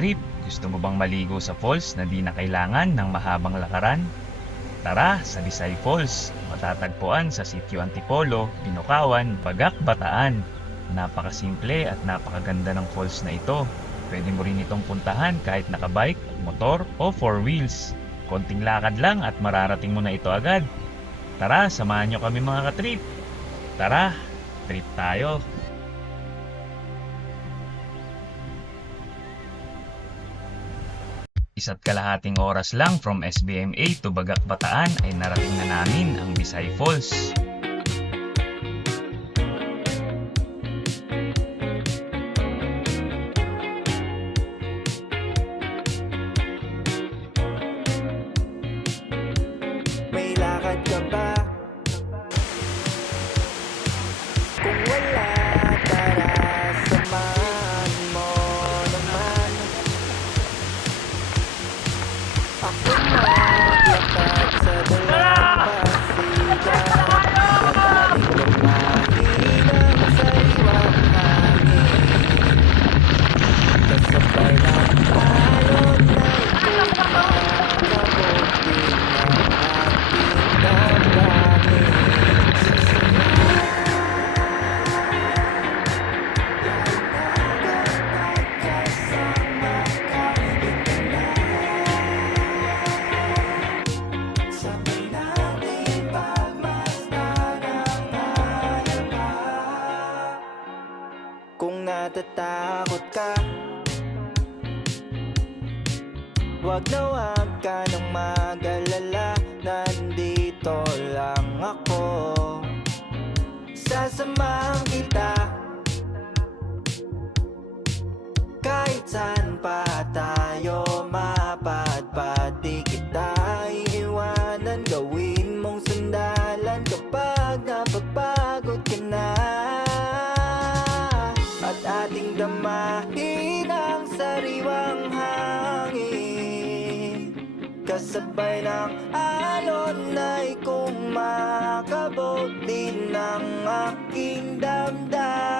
ka-trip, gusto mo bang maligo sa falls na di na kailangan ng mahabang lakaran? Tara sa Visay Falls, matatagpuan sa Sitio Antipolo, Binukawan, Bagak, Bataan. Napakasimple at napakaganda ng falls na ito. Pwede mo rin itong puntahan kahit nakabike, motor o four wheels. Konting lakad lang at mararating mo na ito agad. Tara, samahan nyo kami mga ka-trip. Tara, trip tayo. Isa't kalahating oras lang from SBMA to Bagak, Bataan ay narating na namin ang Visay Falls. May lakad ka ba? Kung wala, tara samahan mo naman. Ako maglakad sa dalampasigan. Madaling lumahin ang sariwang hangin. Kasabay ng alon ay kumakabog din ang ating damdamin. Sabay natin pagmasdan ang hayapa. Kung natatakot ka, wag na wag ka nang mag-alala. Nandito lang ako, sasamahan kita. Kahit saan pa tayo mapadpad, di kita iiwanan. Gawin mong sandalan kapag napapagod ka na. At ating damahin ang sariwang hangin. Kasabay ng alon ay kumakabog din ang aking damdamin.